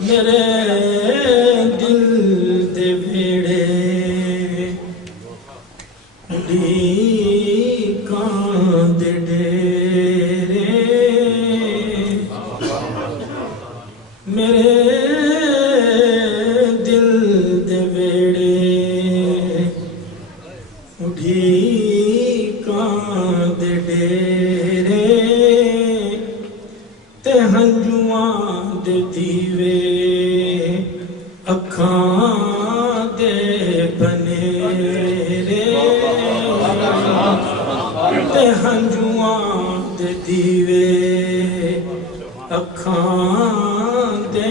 میرے دل دے بھیڑے اڈیکاں دے ڈیرے میرے دل دے بھیڑے اڈیکاں دے ڈیرے تے ہنجواں دے دیوے اکھاں دے بنیرے تے ہنجواں دے دیوے اکھاں دے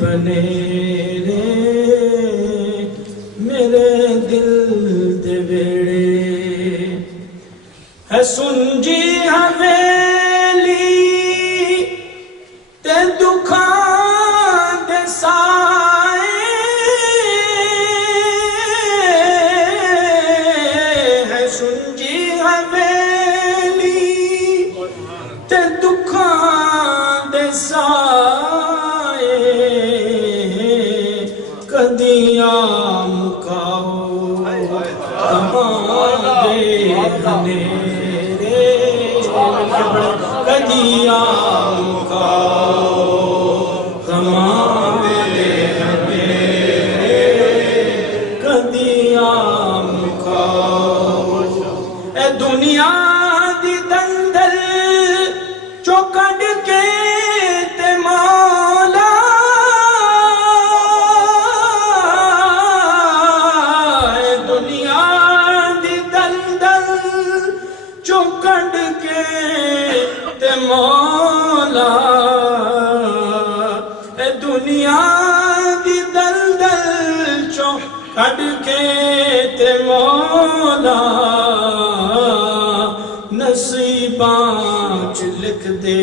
بنیرے میرے دل دے ویڑے ہے سنجی حویلی تے دکھاں دے سائے ہے سنجی حویلی تے دکھاں دے سائے کدیاں مکاؤ کمان دے بنیرے کدیاں مکاؤ کمان دے بنیرے کدیاں مکاؤ اے دنیا دی دندل چو کڈ کے تے مولا اے دنیا دی دندل چو کڈ کے تے مولا اے دنیا دی دندل چو کڈ کے تے مولا نصیباں چ لکھ دے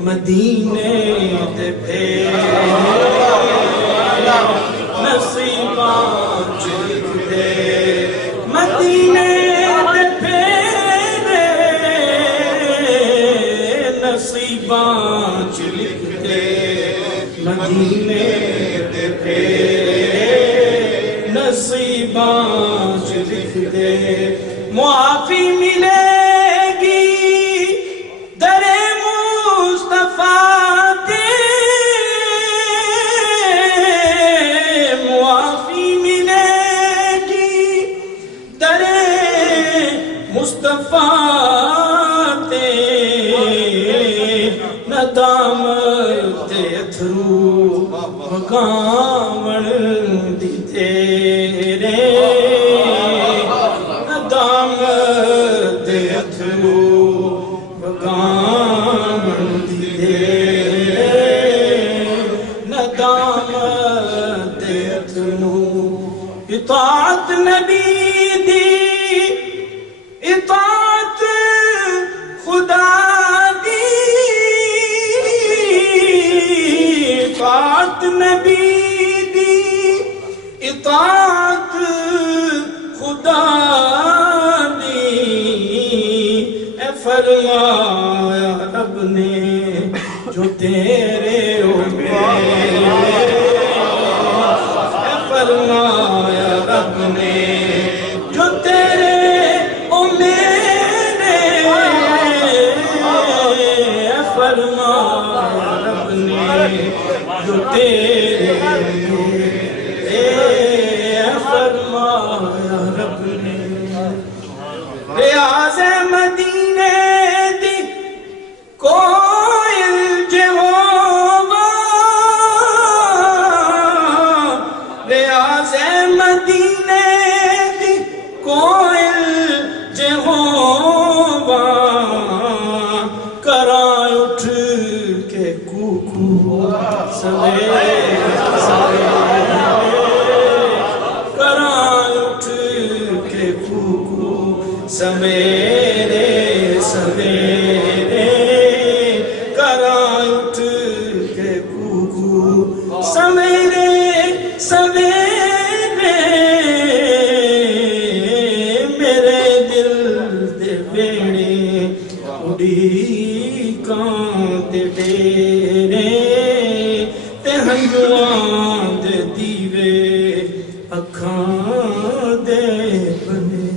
مدینے دے پھیرے نصیباں چ لکھ دے مدینے دے پھیرے نصیباں چ لکھ دے مدینے دے پھیرے نصیباں چ لکھ دے معافی ملے ندامت اتھرو مقامن دی تیرے ندامت اتھرو مقامن دی تیرے ندامت اتھرو اطاعت نبی دی اطاعت خدا اطاعت نبی دی اطاعت خدا دی اے فرمایا رب نے جو تیرے او میرے اے فرمایا رب نے جو تیرے او میرے اے فرمایا رب نے جو تیرے اے فرمایا رب نے ریاض مدینے دی کوئل جہوما ریاض مدینے دی کوئل جہوما کرائیں اٹھ کے کوکو سویرے کرائیں اٹھ کے کوکو سویرے سویرے کرائیں اٹھ کے کوکو سویرے سویرے میرے دل دے بیڑے اڈیکاں دے ڈیرے ہنجواں دے دیوے اکھاں دے بنے